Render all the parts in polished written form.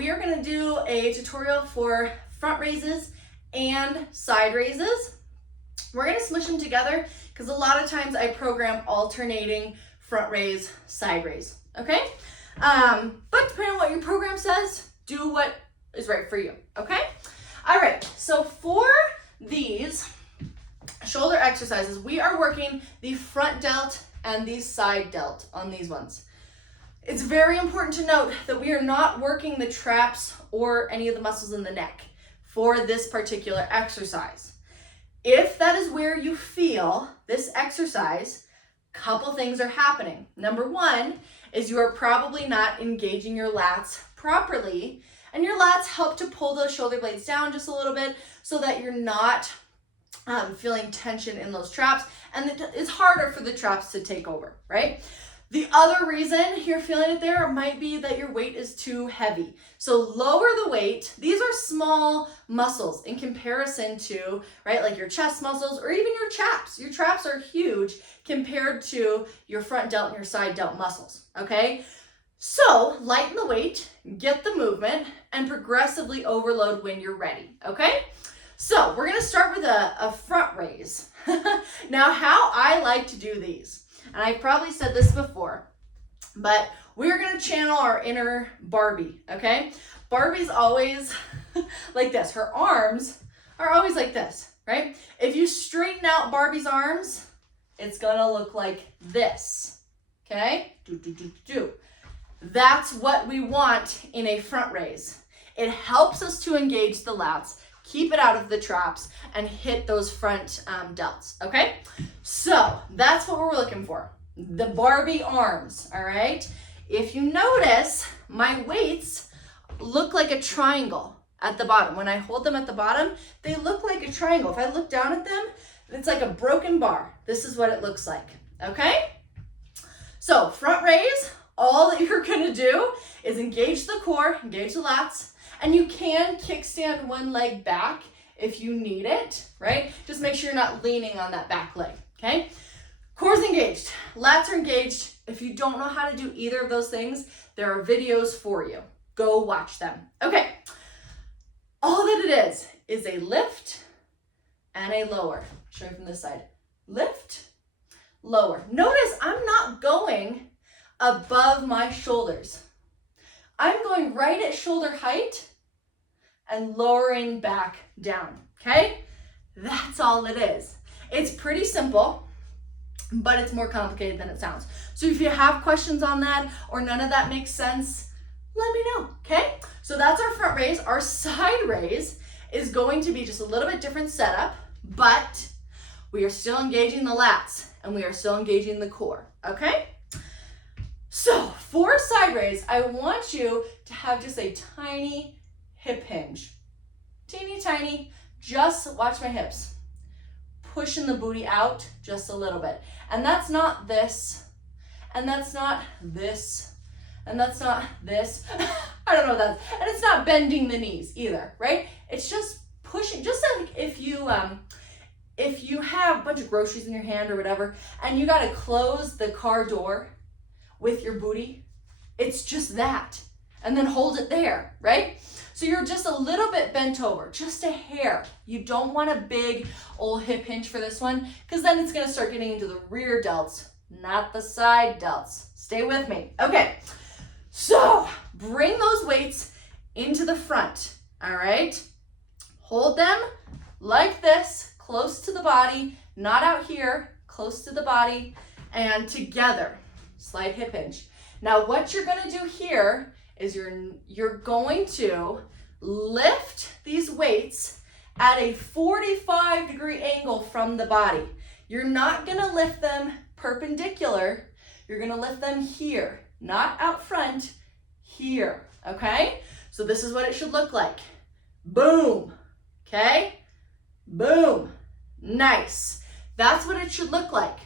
we are gonna do a tutorial for front raises and side raises. We're gonna smush them together because a lot of times I program alternating front raise, side raise, okay? But depending on what your program says, do what is right for you, okay? All right, so for these shoulder exercises, we are working the front delt and the side delt on these ones. It's very important to note that we are not working the traps or any of the muscles in the neck for this particular exercise. If that is where you feel this exercise, couple things are happening. Number one is you are probably not engaging your lats properly, and your lats help to pull those shoulder blades down just a little bit so that you're not feeling tension in those traps, and it's harder for the traps to take over, right? The other reason you're feeling it there might be that your weight is too heavy. So lower the weight. These are small muscles in comparison to, right, like your chest muscles or even your traps. Your traps are huge compared to your front delt and your side delt muscles, okay? So lighten the weight, get the movement, and progressively overload when you're ready, okay? So we're gonna start with a front raise. Now, how I like to do these, and I've probably said this before, but we're gonna channel our inner Barbie, okay? Barbie's always like this. Her arms are always like this, right? If you straighten out Barbie's arms, it's gonna look like this, okay? That's what we want in a front raise. It helps us to engage the lats, keep it out of the traps, and hit those front delts, okay? So that's what we're looking for, the Barbie arms, all right? If you notice, my weights look like a triangle at the bottom. When I hold them at the bottom, they look like a triangle. If I look down at them, it's like a broken bar. This is what it looks like, okay? So front raise, all that you're gonna do is engage the core, engage the lats, and you can kickstand one leg back if you need it, right? Just make sure you're not leaning on that back leg, okay? Core's engaged, lats are engaged. If you don't know how to do either of those things, there are videos for you. Go watch them. Okay, all that it is a lift and a lower. Show you from this side. Lift, lower. Notice I'm not going above my shoulders. I'm going right at shoulder height and lowering back down, okay? That's all it is. It's pretty simple, but it's more complicated than it sounds. So if you have questions on that or none of that makes sense, let me know, okay? So that's our front raise. Our side raise is going to be just a little bit different setup, but we are still engaging the lats and we are still engaging the core, okay? So for side raise, I want you to have just a tiny hip hinge. Teeny tiny, just watch my hips. Pushing the booty out just a little bit. And that's not this, and that's not this, and that's not this. I don't know that. And it's not bending the knees either, right? It's just pushing, just like if you have a bunch of groceries in your hand or whatever, and you gotta close the car door with your booty, it's just that. And then hold it there, right? So you're just a little bit bent over, just a hair. You don't want a big old hip hinge for this one, because then it's gonna start getting into the rear delts, not the side delts. Stay with me. Okay, so bring those weights into the front, all right? Hold them like this, close to the body, not out here, close to the body, and together, slight hip hinge. Now what you're gonna do here is you're going to lift these weights at a 45-degree angle from the body. You're not gonna lift them perpendicular, you're gonna lift them here, not out front, here, okay? So this is what it should look like. Boom, okay? Boom, nice. That's what it should look like.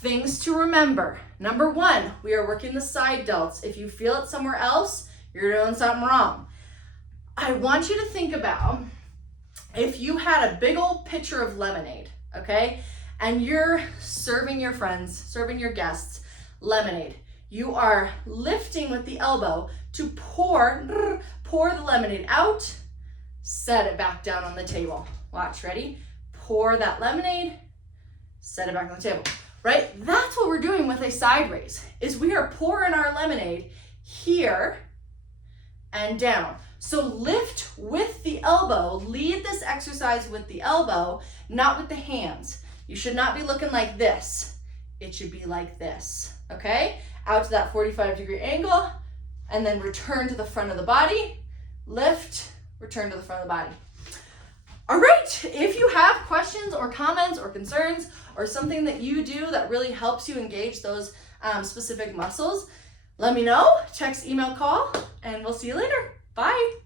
Things to remember. Number one, we are working the side delts. If you feel it somewhere else, you're doing something wrong. I want you to think about if you had a big old pitcher of lemonade, okay? And you're serving your friends, serving your guests lemonade. You are lifting with the elbow to pour the lemonade out, set it back down on the table. Watch, ready? Pour that lemonade, set it back on the table, right? That's what we're doing with a side raise, is we are pouring our lemonade here and down. So lift with the elbow, lead this exercise with the elbow, not with the hands. You should not be looking like this. It should be like this, okay? Out to that 45-degree angle, and then return to the front of the body, lift, return to the front of the body. All right, if you have questions or comments or concerns or something that you do that really helps you engage those specific muscles, let me know, text, email, call, and we'll see you later. Bye.